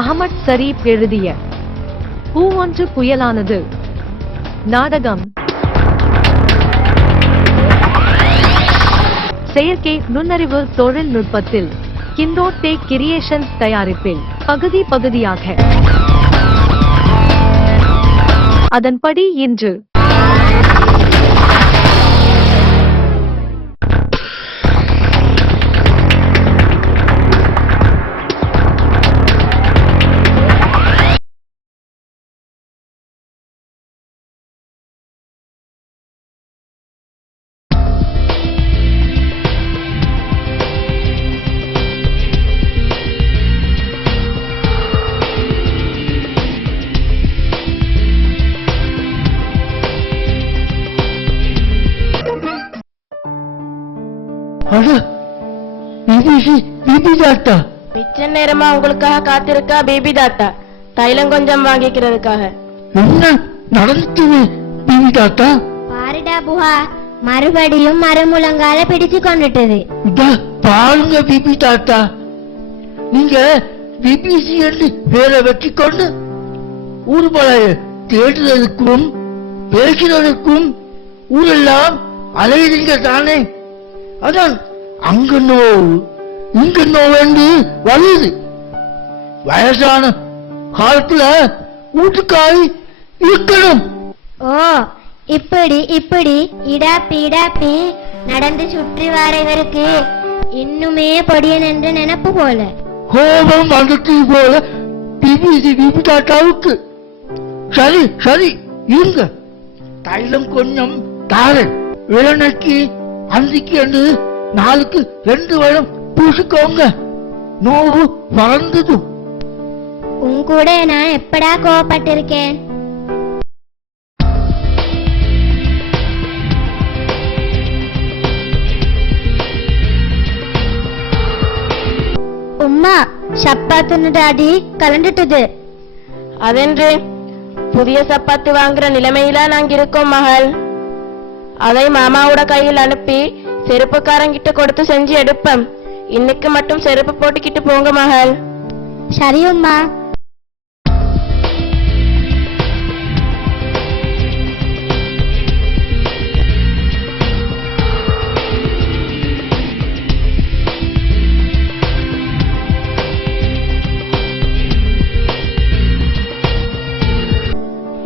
Ahmad Sharif எழுதிய பூ ஒன்று புயலானது. நாடகம். செயற்கை நுண்ணறிவு தொழில்நுட்பத்தில் கிண்டோட்டே கிரியேஷன்ஸ் தயாரிப்பில் பகுதி பகுதியாக. அதன்படி இன்று அட பிபிசி பிபி டாக்டா மிச்ச நேரமா உங்களுக்காக காத்திருக்கா பேபி டாட்டா தைலம் கொஞ்சம் வாங்கிக்கிறதுக்காக. என்ன நடந்துச்சு பிபி டாக்டா பாருடா புகா மறுபடியும் மறுமுழங்கால பிடிச்சு கொண்டுட்டது. பாருங்க பிபி டாக்டா நீங்க பிபிசி என்று பேரை வச்சுக்கொண்டு ஊர்வலைய தேடுறதுக்கும் பேசுறதுக்கும் ஊரெல்லாம் அலையுறீங்க தானே? அதான் அங்க நோவு இங்க நோவென்று வருது வயசான காலத்துல வீட்டுக்காய் இருக்கணும். ஓ இப்படி இப்படி இடாப்பி இடாப்பி நடந்து சுற்றி வர இவருக்கு இன்னுமே பொடியன் என்று நினைப்பு போல. கோபம் வந்துட்டு போல பிபிசி பிபி டாட்டாவுக்கு சரி சரி இருங்க. தைலம் கொஞ்சம் தாரன். இளநக்கு அந்திக்கு என்று நாளுக்கு ரெண்டு வருடம் பூசிக்கோங்க நோவு மறந்தது. உன் கூட நான் எப்படா கோவப்பட்டிருக்கேன்? உம்மா சப்பாத்துன்னு டாடி கலண்டுட்டுது அதென்று புதிய சப்பாத்து வாங்குற நிலைமையில நாங்க இருக்கோம் மகள். அதை மாமாவோட கையில் அனுப்பி செருப்புக்காரங்கிட்ட கொடுத்து செஞ்சு எடுப்போம் இன்னைக்கு மட்டும் செருப்பு போட்டுக்கிட்டு போங்க மகள். சரி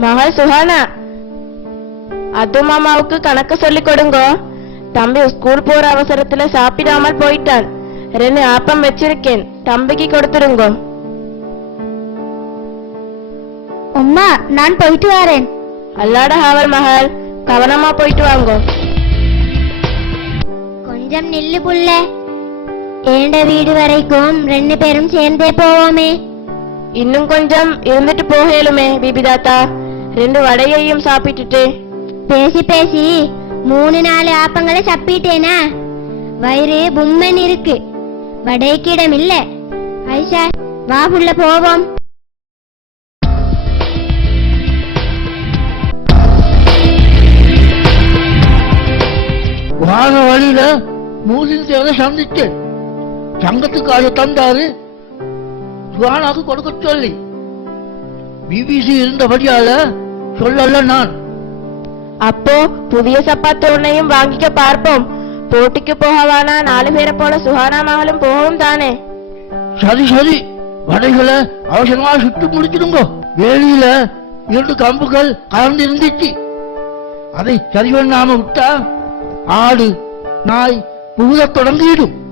மகள் சுஹானா அது மாமாவுக்கு கணக்கு சொல்லி கொடுங்க. தம்பி ஸ்கூல் போற அவசரத்துல சாப்பிடாமல் போயிட்டான். ரெண்டு ஆப்பம் வச்சிருக்கேன். தம்பிக்கு கொடுத்துருங்க. உம்மா நான் போயிட்டு வரேன். அல்லாட ஹாவல் மகள் கவனமா போயிட்டு வாங்க. கொஞ்சம் நில்லு புள்ள. ஏண்ட வீடு வரைக்கும் ரெண்டு பேரும் சேர்ந்தே போவோமே. இன்னும் கொஞ்சம் இருந்துட்டு போகலுமே பிபி தாத்தா ரெண்டு வடையையும் சாப்பிட்டுட்டு. பேசி பேசி மூணு நாலு ஆப்பங்களை சப்பிட்டேனா? வயிறு பும்மன் இருக்கு. வடைக்கிடம் இல்ல ஐஷா வா புள்ள போவோம். வார வழியில மூலின் தேவை சந்திச்சு சங்கத்துக்காக தந்தாரு. சுவானாக்கு கொடுக்க சொல்லி. பிபிசி இருந்தபடியால சொல்லல நான். அப்போ புதிய சப்பாத்து ஒன்னையும் வாங்கிக்க பார்ப்போம். போட்டிக்கு போகவானா நாலு பேரை போல சுஹானா மகளும் தானே. சரி சரி. வடைகளை அவசரமா சுட்டு முடிச்சிடுங்க. வேலியில இரண்டு கம்புகள் கலந்து இருந்துச்சு. அதை சரி பண்ணாம விட்டா ஆடு நாய் புகுத தொடங்கிடும்